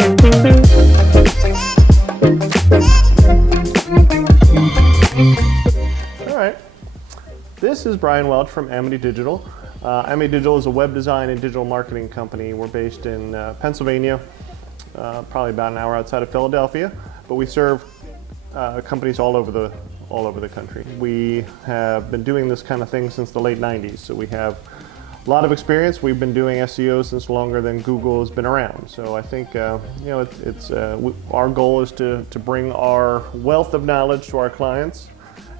All right. This is Brian Welch from Amity Digital. Amity Digital is a web design and digital marketing company. We're based in Pennsylvania, probably about an hour outside of Philadelphia, but we serve companies all over the country. We have been doing this kind of thing since the late 90s, so we have a lot of experience. We've been doing SEO since longer than Google has been around. So I think our goal is to bring our wealth of knowledge to our clients,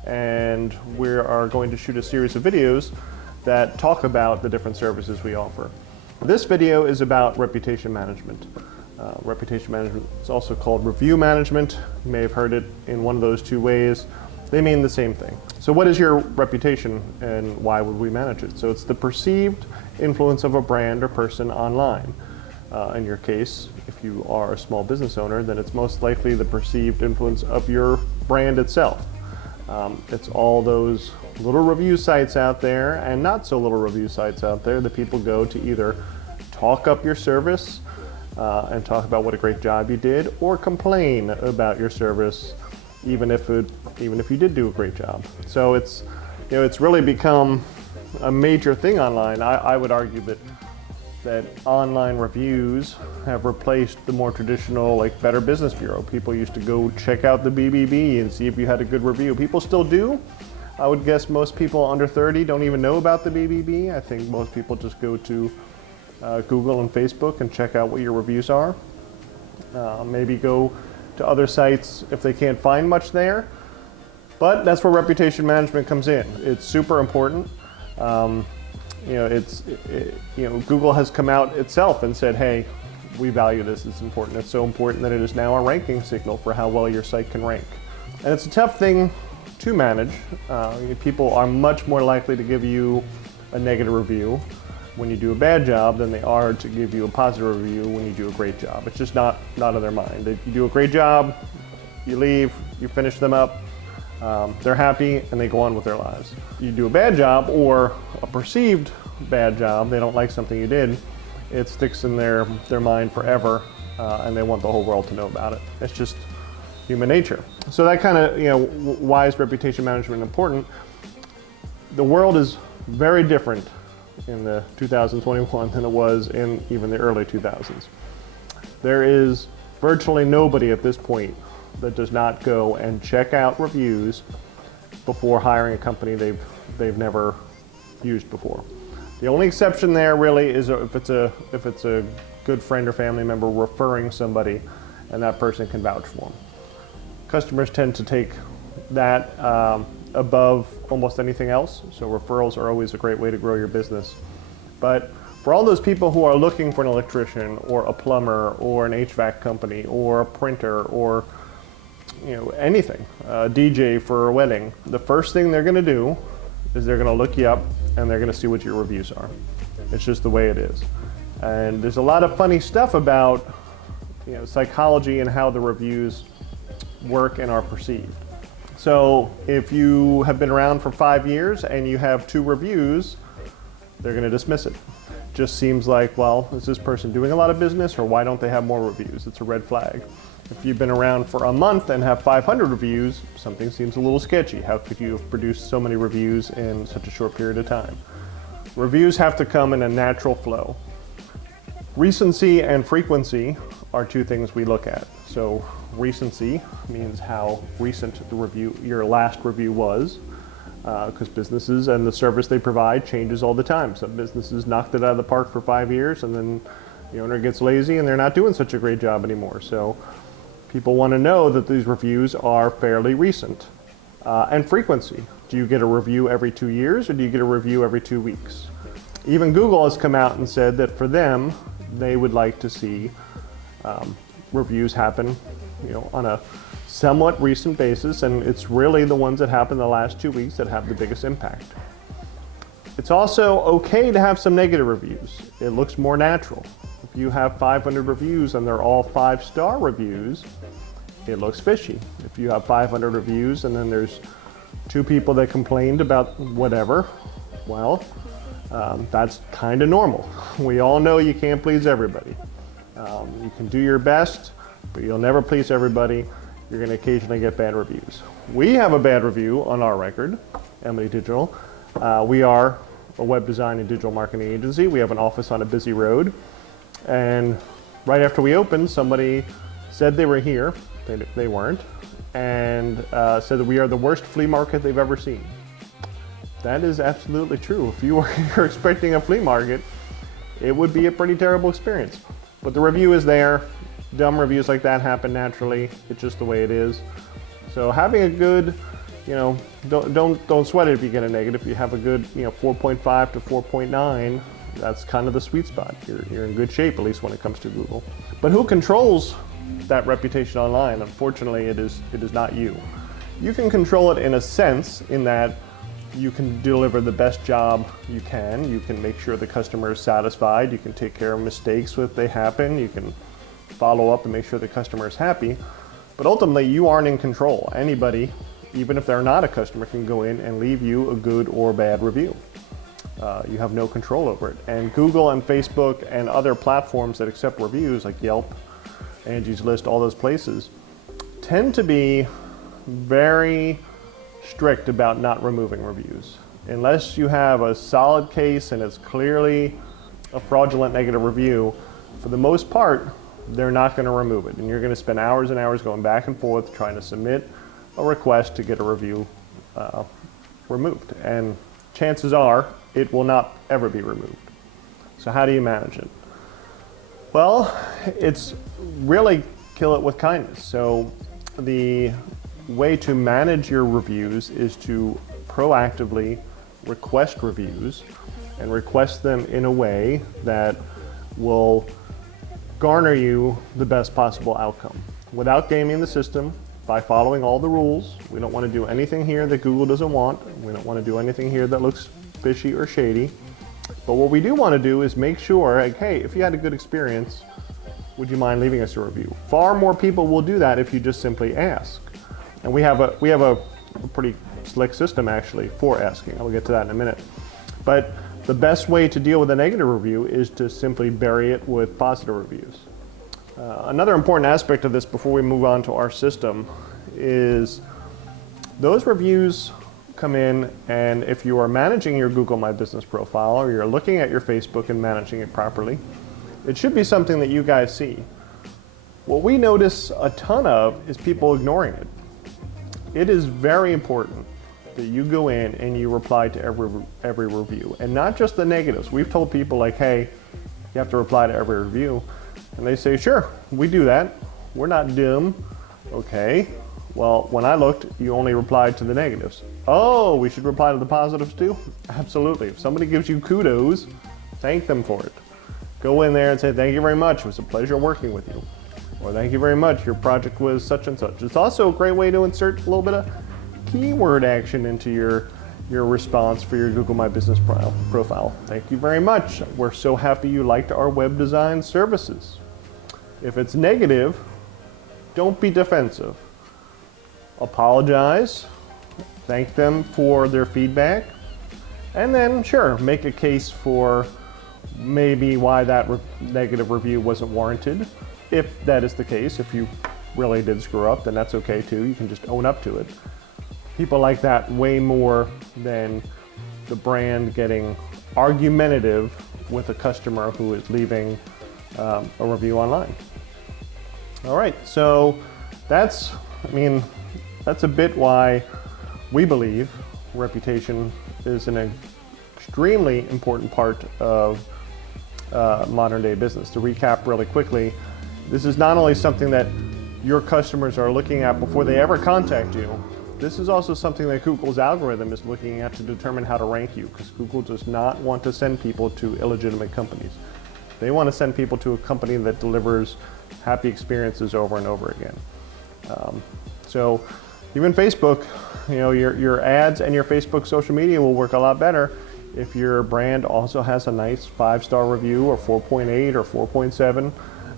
and we are going to shoot a series of videos that talk about the different services we offer. This video is about reputation management. Reputation management is also called review management. You may have heard it in one of those two ways. They mean the same thing. So what is your reputation and why would we manage it? So it's the perceived influence of a brand or person online. In your case, if you are a small business owner, then it's most likely the perceived influence of your brand itself. It's all those little review sites out there and not so little review sites out there that people go to either talk up your service and talk about what a great job you did, or complain about your service even if you did do a great job. So it's really become a major thing online. I would argue that online reviews have replaced the more traditional, like, Better Business Bureau. People used to go check out the BBB and see if you had a good review. People still do. I would guess most people under 30 don't even know about the BBB. I think most people just go to Google and Facebook and check out what your reviews are. Maybe go to other sites if they can't find much there. But that's where reputation management comes in. It's super important. Google has come out itself and said, hey, we value this, it's important. It's so important that it is now a ranking signal for how well your site can rank. And it's a tough thing to manage. People are much more likely to give you a negative review when you do a bad job than they are to give you a positive review when you do a great job. It's just not on their mind. If you do a great job, you leave, you finish them up, they're happy and they go on with their lives. You do a bad job or a perceived bad job, they don't like something you did, it sticks in their mind forever, and they want the whole world to know about it. It's just human nature. So that kind of, why is reputation management important? The world is very different in the 2021 than it was in even the early 2000s. There is virtually nobody at this point that does not go and check out reviews before hiring a company they've never used before. The only exception there really is if it's a good friend or family member referring somebody and that person can vouch for them. Customers tend to take that above almost anything else, so referrals are always a great way to grow your business. But for all those people who are looking for an electrician or a plumber or an HVAC company or a printer or anything, a DJ for a wedding, the first thing they're going to do is they're going to look you up and they're going to see what your reviews are. It's just the way it is. And there's a lot of funny stuff about psychology and how the reviews work and are perceived. So if you have been around for 5 years and you have 2 reviews, they're going to dismiss it. Just seems like, well, is this person doing a lot of business, or why don't they have more reviews? It's a red flag. If you've been around for a month and have 500 reviews, something seems a little sketchy. How could you have produced so many reviews in such a short period of time? Reviews have to come in a natural flow. Recency and frequency are 2 things we look at. So recency means how recent your last review was, because businesses and the service they provide changes all the time. Some businesses knocked it out of the park for 5 years and then the owner gets lazy and they're not doing such a great job anymore. So people want to know that these reviews are fairly recent. And frequency. Do you get a review every 2 years or do you get a review every 2 weeks? Even Google has come out and said that for them, they would like to see reviews happen on a somewhat recent basis, and it's really the ones that happen the last 2 weeks that have the biggest impact. It's also okay to have some negative reviews. It looks more natural. If you have 500 reviews and they're all 5-star reviews, it looks fishy. If you have 500 reviews and then there's 2 people that complained about whatever, well, that's kind of normal. We all know you can't please everybody. You can do your best, but you'll never please everybody. You're going to occasionally get bad reviews. We have a bad review on our record, Amity Digital. We are a web design and digital marketing agency. We have an office on a busy road. And right after we opened, somebody said they were here. They weren't. And said that we are the worst flea market they've ever seen. That is absolutely true. If you're expecting a flea market, it would be a pretty terrible experience. But the review is there. Dumb reviews like that happen naturally. It's just the way it is. So having a good, don't sweat it if you get a negative. If you have a good, 4.5 to 4.9, that's kind of the sweet spot. You're in good shape, at least when it comes to Google. But who controls that reputation online? Unfortunately, it is not you. You can control it in a sense, in that you can deliver the best job you can. You can make sure the customer is satisfied. You can take care of mistakes if they happen. You can follow up and make sure the customer is happy. But ultimately, you aren't in control. Anybody, even if they're not a customer, can go in and leave you a good or bad review. You have no control over it. And Google and Facebook and other platforms that accept reviews, like Yelp, Angie's List, all those places, tend to be very strict about not removing reviews. Unless you have a solid case and it's clearly a fraudulent negative review, for the most part, they're not going to remove it. And you're going to spend hours and hours going back and forth trying to submit a request to get a review removed. And chances are it will not ever be removed. So how do you manage it? Well, it's really kill it with kindness. So the way to manage your reviews is to proactively request reviews and request them in a way that will garner you the best possible outcome without gaming the system, by following all the rules. We don't want to do anything here that Google doesn't want. We don't want to do anything here that looks fishy or shady. But what we do want to do is make sure, like, hey, if you had a good experience, would you mind leaving us a review? Far more people will do that if you just simply ask. And we have a pretty slick system actually for asking. I'll get to that in a minute. But the best way to deal with a negative review is to simply bury it with positive reviews. Another important aspect of this before we move on to our system is those reviews come in, and if you are managing your Google My Business profile or you're looking at your Facebook and managing it properly, it should be something that you guys see. What we notice a ton of is people ignoring it. It is very important that you go in and you reply to every review, and not just the negatives. We've told people, like, hey, you have to reply to every review. And they say, sure, we do that. We're not dumb. Okay, well, when I looked, you only replied to the negatives. Oh, we should reply to the positives too? Absolutely. If somebody gives you kudos, thank them for it. Go in there and say, thank you very much. It was a pleasure working with you. Or thank you very much. Your project was such and such. It's also a great way to insert a little bit of keyword action into your response for your Google My Business profile. Thank you very much. We're so happy you liked our web design services. If it's negative, don't be defensive. Apologize, thank them for their feedback, and then sure, make a case for maybe why that negative review wasn't warranted. If that is the case, if you really did screw up, then that's okay too. You can just own up to it. People like that way more than the brand getting argumentative with a customer who is leaving a review online. All right, so that's a bit why we believe reputation is an extremely important part of modern day business. To recap really quickly, this is not only something that your customers are looking at before they ever contact you, this is also something that Google's algorithm is looking at to determine how to rank you, because Google does not want to send people to illegitimate companies. They want to send people to a company that delivers happy experiences over and over again. So even Facebook, your ads and your Facebook social media will work a lot better if your brand also has a nice 5-star review or 4.8 or 4.7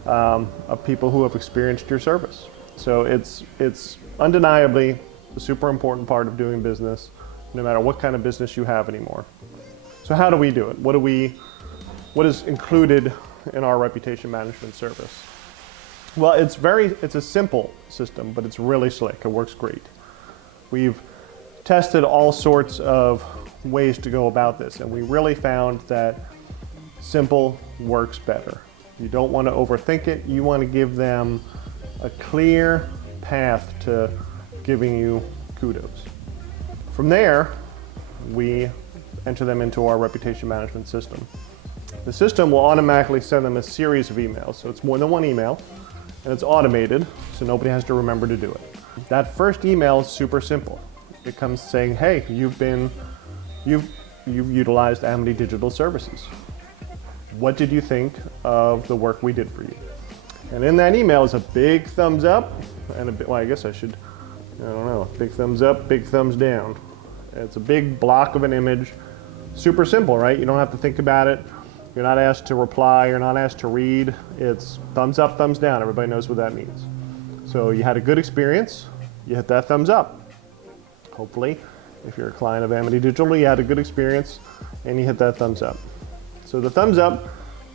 of people who have experienced your service. So it's undeniably a super important part of doing business, no matter what kind of business you have anymore. So how do we do it? What is included in our reputation management service? Well, it's a simple system, but it's really slick. It works great. We've tested all sorts of ways to go about this, and we really found that simple works better. You don't want to overthink it. You want to give them a clear path to giving you kudos. From there, we enter them into our reputation management system. The system will automatically send them a series of emails, so it's more than one email, and it's automated, so nobody has to remember to do it. That first email is super simple. It comes saying, hey, you've utilized Amity Digital services. What did you think of the work we did for you? And in that email is a big thumbs up, and I don't know, big thumbs up, big thumbs down. It's a big block of an image. Super simple, right? You don't have to think about it. You're not asked to reply, you're not asked to read. It's thumbs up, thumbs down. Everybody knows what that means. So you had a good experience, you hit that thumbs up. Hopefully, if you're a client of Amity Digital, you had a good experience and you hit that thumbs up. So the thumbs up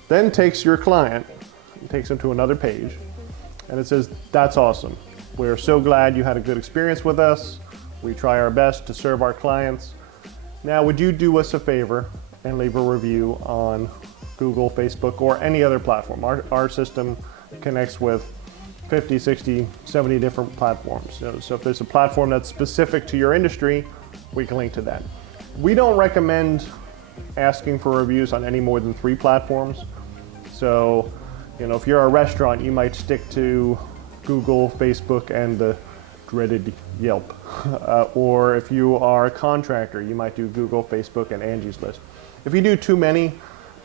then takes your client and takes them to another page, and it says, that's awesome. We're so glad you had a good experience with us. We try our best to serve our clients. Now, would you do us a favor and leave a review on Google, Facebook, or any other platform? Our system connects with 50, 60, 70 different platforms. So if there's a platform that's specific to your industry, we can link to that. We don't recommend asking for reviews on any more than 3 platforms. So, if you're a restaurant, you might stick to Google, Facebook, and the dreaded Yelp. Or if you are a contractor, you might do Google, Facebook, and Angie's List. If you do too many,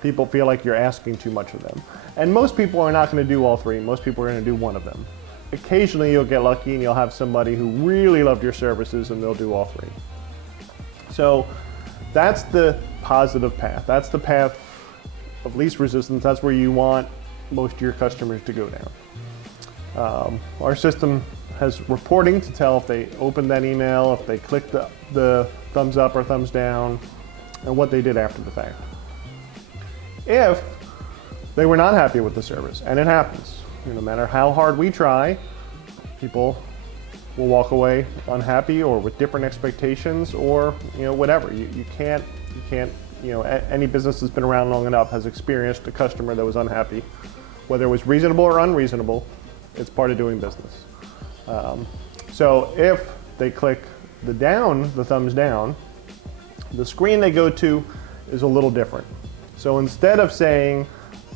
people feel like you're asking too much of them. And most people are not going to do all 3. Most people are going to do one of them. Occasionally you'll get lucky and you'll have somebody who really loved your services and they'll do all 3. So that's the positive path. That's the path of least resistance. That's where you want most of your customers to go down. Our system has reporting to tell if they opened that email, if they clicked the thumbs up or thumbs down, and what they did after the fact. If they were not happy with the service, and it happens, no matter how hard we try, people will walk away unhappy or with different expectations or whatever. You can't, any business that's been around long enough has experienced a customer that was unhappy. Whether it was reasonable or unreasonable, it's part of doing business. So if they click the thumbs down, the screen they go to is a little different. So instead of saying,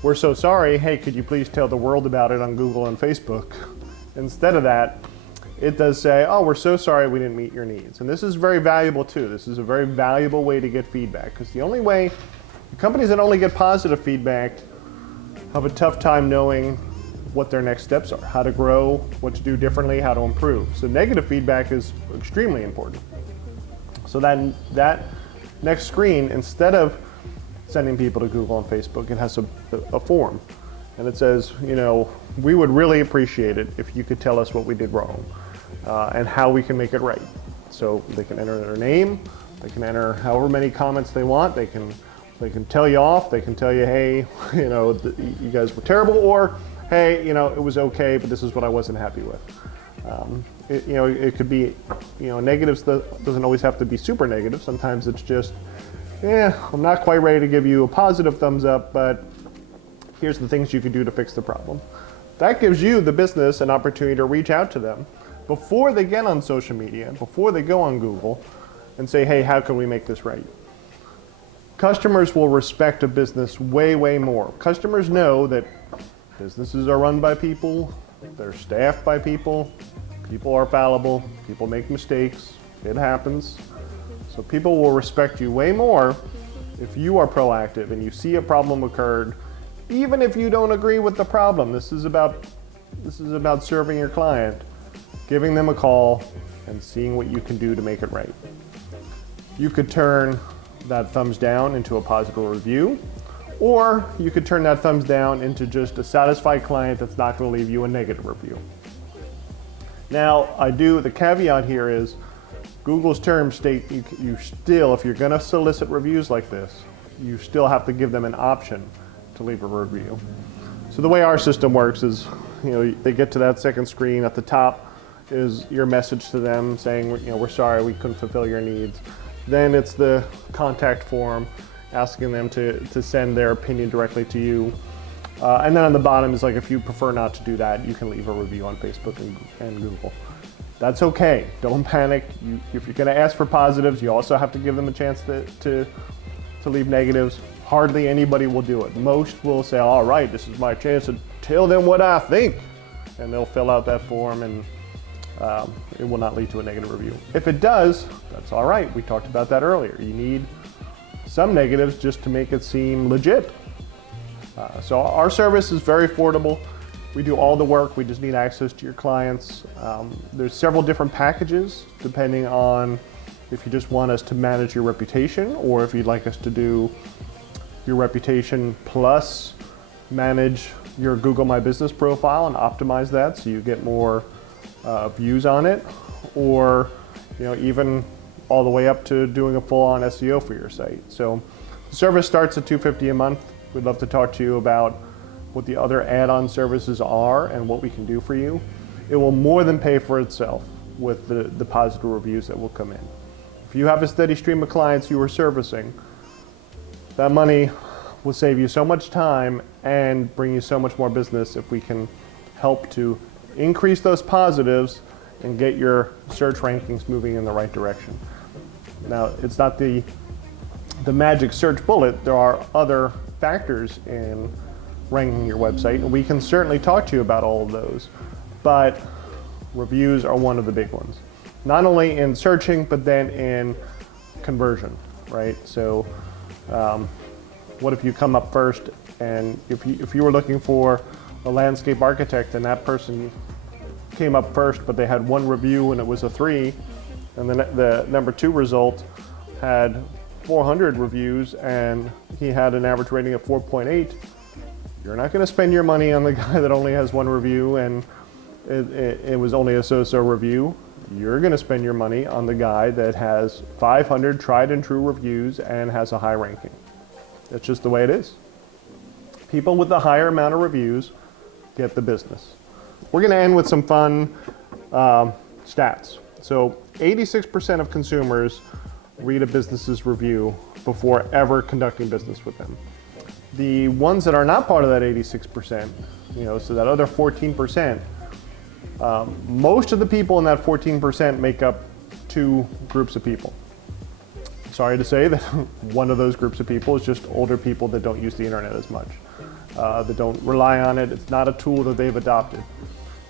we're so sorry, hey, could you please tell the world about it on Google and Facebook? Instead of that, it does say, oh, we're so sorry we didn't meet your needs. And this is very valuable too. This is a very valuable way to get feedback, because the companies that only get positive feedback have a tough time knowing what their next steps are, how to grow, what to do differently, how to improve. So negative feedback is extremely important. So that next screen, instead of sending people to Google and Facebook, it has a form. And it says, we would really appreciate it if you could tell us what we did wrong and how we can make it right. So they can enter their name, they can enter however many comments they want, they can tell you off, they can tell you, hey, you guys were terrible, or hey, it was okay, but this is what I wasn't happy with. It could be, negatives doesn't always have to be super negative. Sometimes it's just, I'm not quite ready to give you a positive thumbs up, but here's the things you could do to fix the problem. That gives you, the business, an opportunity to reach out to them before they get on social media, before they go on Google, and say, hey, how can we make this right? Customers will respect a business way, way more. Customers know that businesses are run by people, they're staffed by people, people are fallible, people make mistakes, it happens. So people will respect you way more if you are proactive and you see a problem occurred, even if you don't agree with the problem. This is about serving your client, giving them a call, and seeing what you can do to make it right. You could turn that thumbs down into a positive review, or you could turn that thumbs down into just a satisfied client that's not going to leave you a negative review. Now, the caveat here is Google's terms state you still, if you're going to solicit reviews like this, you still have to give them an option to leave a review. So the way our system works is, they get to that second screen. At the top is your message to them saying, we're sorry we couldn't fulfill your needs. Then it's the contact form asking them to send their opinion directly to you. And then on the bottom is like, if you prefer not to do that, you can leave a review on Facebook and Google. That's okay. Don't panic. If you're going to ask for positives, you also have to give them a chance to leave negatives. Hardly anybody will do it. Most will say, all right, this is my chance to tell them what I think. And they'll fill out that form, and it will not lead to a negative review. If it does, that's all right. We talked about that earlier. You need some negatives just to make it seem legit. So our service is very affordable. We do all the work. We just need access to your clients. There's several different packages depending on if you just want us to manage your reputation, or if you'd like us to do your reputation plus manage your Google My Business profile and optimize that so you get more views on it, or even all the way up to doing a full-on SEO for your site. So the service starts at $250 a month. We'd love to talk to you about what the other add-on services are and what we can do for you. It will more than pay for itself with the positive reviews that will come in. If you have a steady stream of clients you are servicing, that money will save you so much time and bring you so much more business if we can help to increase those positives and get your search rankings moving in the right direction. Now, it's not the magic search bullet. There are other factors in ranking your website, and we can certainly talk to you about all of those, but reviews are one of the big ones. Not only in searching, but then in conversion, right? So what if you come up first, and if you were looking for a landscape architect and that person came up first, but they had one review and it was a 3, and then the number 2 result had 400 reviews and he had an average rating of 4.8, you're not going to spend your money on the guy that only has 1 review and it was only a so-so review. You're going to spend your money on the guy that has 500 tried and true reviews and has a high ranking. That's just the way it is. People with the higher amount of reviews get the business. We're going to end with some fun stats. So 86% of consumers read a business's review before ever conducting business with them. The ones that are not part of that 86%, so that other 14%, most of the people in that 14% make up 2 groups of people. Sorry to say that one of those groups of people is just older people that don't use the internet as much, that don't rely on it. It's not a tool that they've adopted.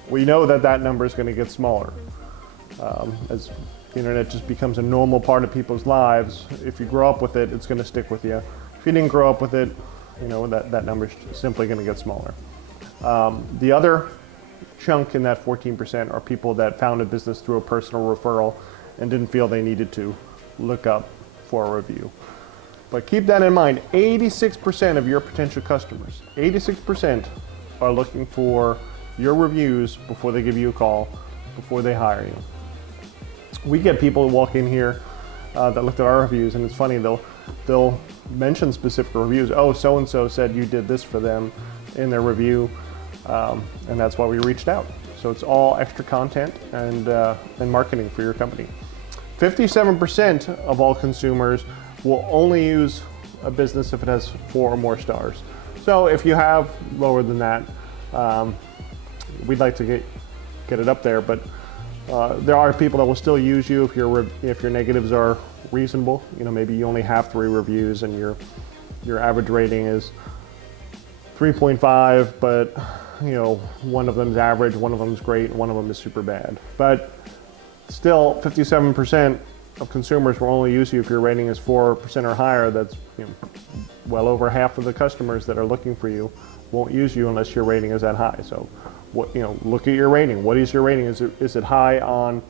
We know that number is going to get smaller as the internet just becomes a normal part of people's lives. If you grow up with it, it's going to stick with you. If you didn't grow up with it, that number is simply going to get smaller. The other chunk in that 14% are people that found a business through a personal referral and didn't feel they needed to look up for a review. But keep that in mind, 86% of your potential customers, 86% are looking for your reviews before they give you a call, before they hire you. We get people who walk in here that looked at our reviews, and it's funny, they'll mention specific reviews. Oh, so-and-so said you did this for them in their review, and that's why we reached out. So it's all extra content and marketing for your company. 57% of all consumers will only use a business if it has 4 or more stars. So if you have lower than that, we'd like to get it up there, but there are people that will still use you if your negatives are reasonable. Maybe you only have 3 reviews and your average rating is 3.5, but one of them is average, one of them is great, and one of them is super bad. But still, 57% of consumers will only use you if your rating is 4% or higher. That's well over half of the customers that are looking for you won't use you unless your rating is that high. So, look at your rating. What is your rating? Is it high on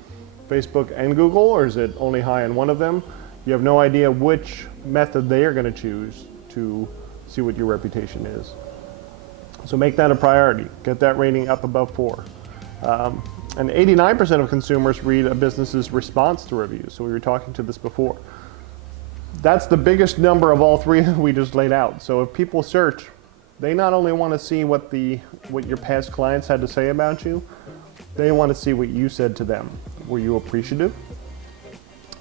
Facebook and Google, or is it only high on one of them? You have no idea which method they are going to choose to see what your reputation is. So make that a priority. Get that rating up above 4. And 89% of consumers read a business's response to reviews. So we were talking to this before. That's the biggest number of all 3 that we just laid out. So if people search They not only want to see what your past clients had to say about you, they want to see what you said to them. Were you appreciative?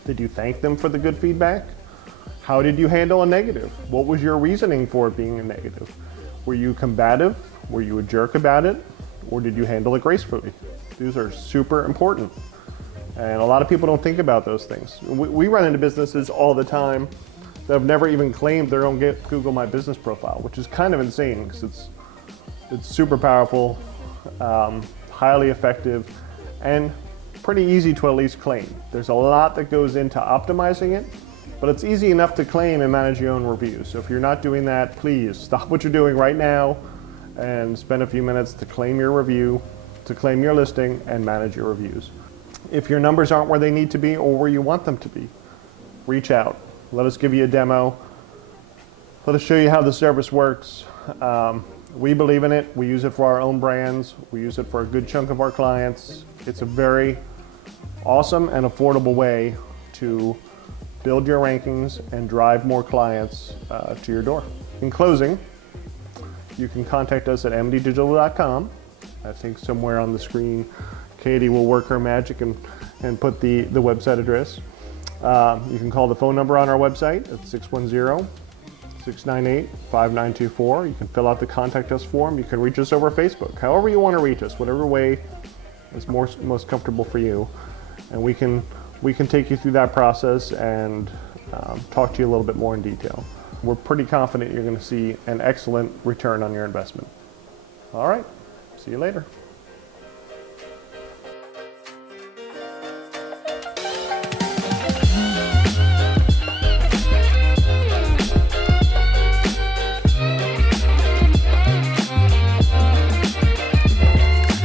Did you thank them for the good feedback? How did you handle a negative? What was your reasoning for it being a negative? Were you combative? Were you a jerk about it? Or did you handle it gracefully? These are super important. And a lot of people don't think about those things. We run into businesses all the time that have never even claimed their own Google My Business profile, which is kind of insane because it's super powerful, highly effective, and pretty easy to at least claim. There's a lot that goes into optimizing it, but it's easy enough to claim and manage your own reviews. So if you're not doing that, please stop what you're doing right now and spend a few minutes to claim your review, to claim your listing, and manage your reviews. If your numbers aren't where they need to be or where you want them to be, reach out. Let us give you a demo. Let us show you how the service works. We believe in it. We use it for our own brands. We use it for a good chunk of our clients. It's a very awesome and affordable way to build your rankings and drive more clients to your door. In closing, you can contact us at amitydigital.com. I think somewhere on the screen, Katie will work her magic and put the website address. You can call the phone number on our website at 610-698-5924. You can fill out the contact us form. You can reach us over Facebook. However you want to reach us, whatever way is most comfortable for you. And we can take you through that process and talk to you a little bit more in detail. We're pretty confident you're going to see an excellent return on your investment. All right, see you later.